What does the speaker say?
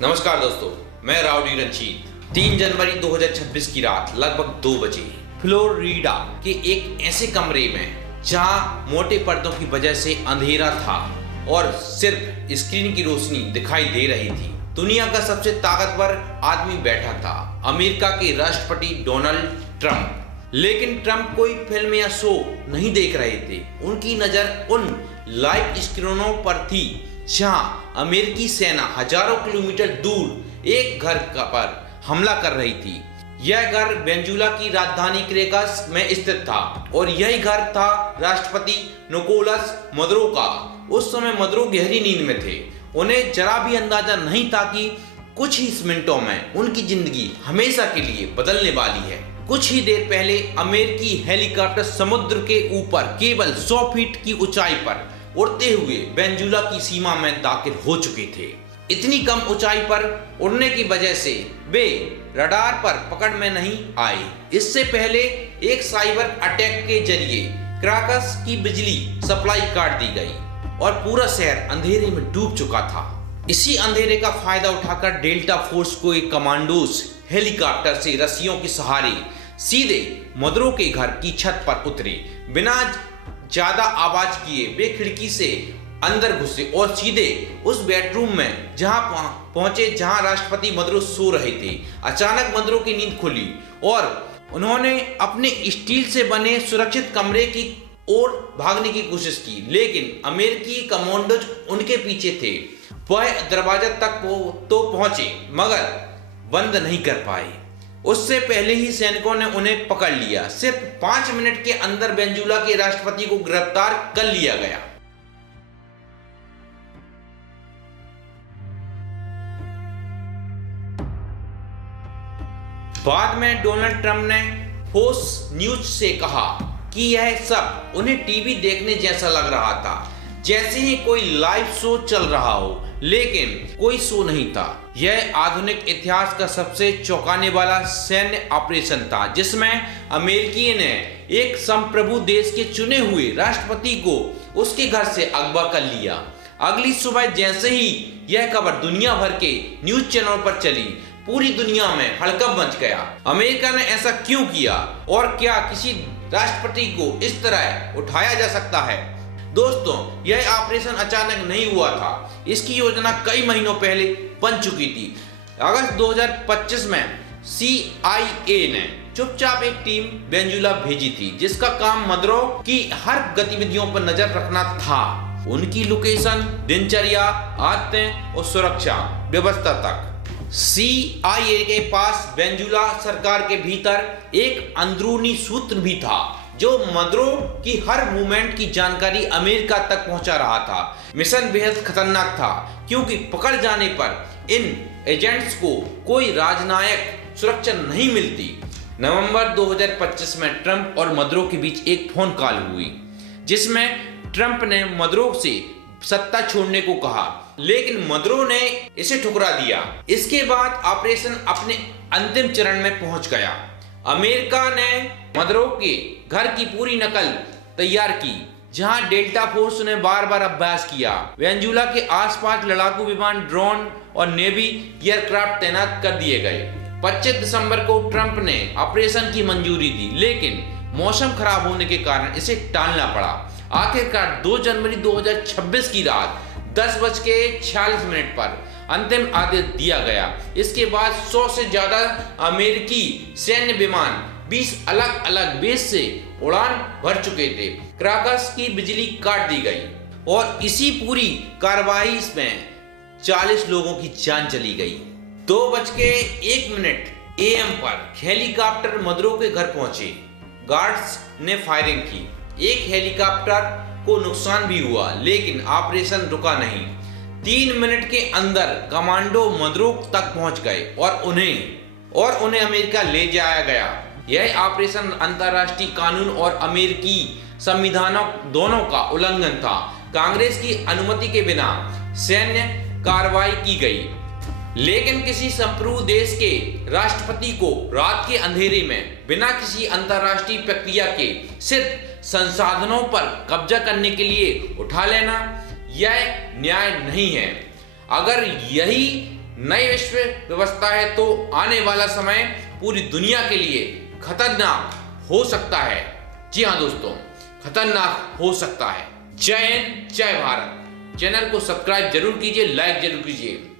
नमस्कार दोस्तों, मैं राउडी रंजीत। 3 जनवरी 2026 की रात लगभग 2 बजे फ्लोरिडा के एक ऐसे कमरे में जहां मोटे पर्दों की वजह से अंधेरा था और सिर्फ स्क्रीन की रोशनी दिखाई दे रही थी, दुनिया का सबसे ताकतवर आदमी बैठा था, अमेरिका के राष्ट्रपति डोनाल्ड ट्रंप। लेकिन ट्रंप कोई फिल्म या शो नहीं देख रहे थे। उनकी नजर उन लाइव स्क्रीनों पर थी जहां अमेरिकी सेना हजारों किलोमीटर दूर एक घर पर हमला कर रही थी। यह घर वेनेजुएला की राजधानी कैराकस में स्थित था और यही घर था राष्ट्रपति निकोलस मदुरो का। उस समय मदुरो गहरी नींद में थे। उन्हें जरा भी अंदाजा नहीं था कि कुछ ही मिनटों में उनकी जिंदगी हमेशा के लिए बदलने वाली है। कुछ ही देर पहले अमेरिकी हेलीकॉप्टर समुद्र के ऊपर केवल 100 फीट की ऊंचाई पर उड़ते हुए वेनेजुएला की सीमा में दाखिल हो चुके थे। इतनी कम ऊंचाई पर उड़ने की वजह से वे रडार पर पकड़ में नहीं आए। इससे पहले एक साइबर अटैक के जरिए कैराकस की बिजली सप्लाई काट दी गई और पूरा शहर अंधेरे में डूब चुका था। इसी अंधेरे का फायदा उठाकर डेल्टा फोर्स को एक कमांडोज हेलीकॉप्टर से रस्सियों के सहारे सीधे मदुरो के घर की छत पर उतरे। बिना ज्यादा आवाज किए वे खिड़की से अंदर घुसे और सीधे उस बेडरूम में पहुंचे जहां राष्ट्रपति मदुरो सो रहे थे। अचानक मदुरो की नींद खुली और उन्होंने अपने स्टील से बने सुरक्षित कमरे की ओर भागने की कोशिश की, लेकिन अमेरिकी कमांडोज उनके पीछे थे। वह दरवाजे तक तो पहुंचे मगर बंद नहीं कर पाए। उससे पहले ही सैनिकों ने उन्हें पकड़ लिया। सिर्फ 5 मिनट के अंदर वेनेजुएला के राष्ट्रपति को गिरफ्तार कर लिया गया। बाद में डोनाल्ड ट्रंप ने फॉक्स न्यूज से कहा कि यह सब उन्हें टीवी देखने जैसा लग रहा था, जैसे ही कोई लाइव शो चल रहा हो, लेकिन कोई शो नहीं था। यह आधुनिक इतिहास का सबसे चौंकाने वाला सैन्य ऑपरेशन था जिसमें अमेरिकी ने एक संप्रभु देश के चुने हुए राष्ट्रपति को उसके घर से अगवा कर लिया। अगली सुबह जैसे ही यह खबर दुनिया भर के न्यूज चैनलों पर चली, पूरी दुनिया में हड़कंप मच गया। अमेरिका ने ऐसा क्यों किया और क्या किसी राष्ट्रपति को इस तरह उठाया जा सकता है? दोस्तों, यह ऑपरेशन अचानक नहीं हुआ था। इसकी योजना कई महीनों पहले बन चुकी थी। अगस्त 2025 में CIA ने चुपचाप एक टीम वेनेजुएला भेजी थी जिसका काम मदुरो की हर गतिविधियों पर नजर रखना था, उनकी लोकेशन, दिनचर्या, आदतें और सुरक्षा व्यवस्था तक। CIA के पास वेनेजुएला सरकार के भीतर एक अंदरूनी सूत्र भी था जो मदुरो की हर मूवमेंट की जानकारी अमेरिका तक पहुंचा रहा था। मिशन बेहद खतरनाक था क्योंकि पकड़ जाने पर इन एजेंट्स को कोई राजनयिक सुरक्षा नहीं मिलती। नवंबर 2025 में ट्रंप और मदुरो के बीच एक फोन कॉल हुई जिसमें ट्रंप ने मदुरो से सत्ता छोड़ने को कहा, लेकिन मदुरो ने इसे ठुकरा दिया। इसके बाद ऑपरेशन अपने अंतिम चरण में पहुंच गया। अमेरिका ने मदुरो के घर की पूरी नकल तैयार की जहां डेल्टा फोर्स ने बार बार अभ्यास किया। वेनेजुएला के आसपास लड़ाकू विमान, ड्रोन और नेवी एयरक्राफ्ट तैनात कर दिए गए। 25 दिसंबर को ट्रंप ने ऑपरेशन की मंजूरी दी, लेकिन मौसम खराब होने के कारण इसे टालना पड़ा। आखिरकार 2 जनवरी 2026 की रात 10:46 पर अंतिम आदेश दिया गया। इसके बाद 100 से ज्यादा अमेरिकी सैन्य विमान 20 अलग अलग बेस से उड़ान भर चुके थे। कैराकस की बिजली काट दी गई और इसी पूरी कार्रवाई में 40 लोगों की जान चली गई। 2:01 AM पर हेलीकॉप्टर मदुरो के घर पहुंचे। गार्ड्स ने फायरिंग की। एक हेलीकॉप्टर को नुकसान भी हुआ, लेकिन ऑपरेशन रुका नहीं। 3 मिनट के अंदर कमांडो मदुरो तक पहुंच गए और उन्हें अमेरिका ले जाया गया। यह ऑपरेशन अंतर्राष्ट्रीय कानून और अमेरिकी संविधानों दोनों का उल्लंघन था। कांग्रेस की अनुमति के बिना सैन्य कार्रवाई की गई, लेकिन किसी संप्रभु देश के राष्ट्रपति को रात के अंधेरे में बिना किसी अंतर्राष्ट्रीय प्रक्रिया के सिर्फ संसाधनों पर कब्जा करने के लिए उठा लेना यह न्याय नहीं है। अगर यही नई विश्व व्यवस्था है तो आने वाला समय पूरी दुनिया के लिए खतरनाक हो सकता है। जी हाँ दोस्तों, खतरनाक हो सकता है। जय हिंद, जय भारत। चैनल को सब्सक्राइब जरूर कीजिए, लाइक जरूर कीजिए।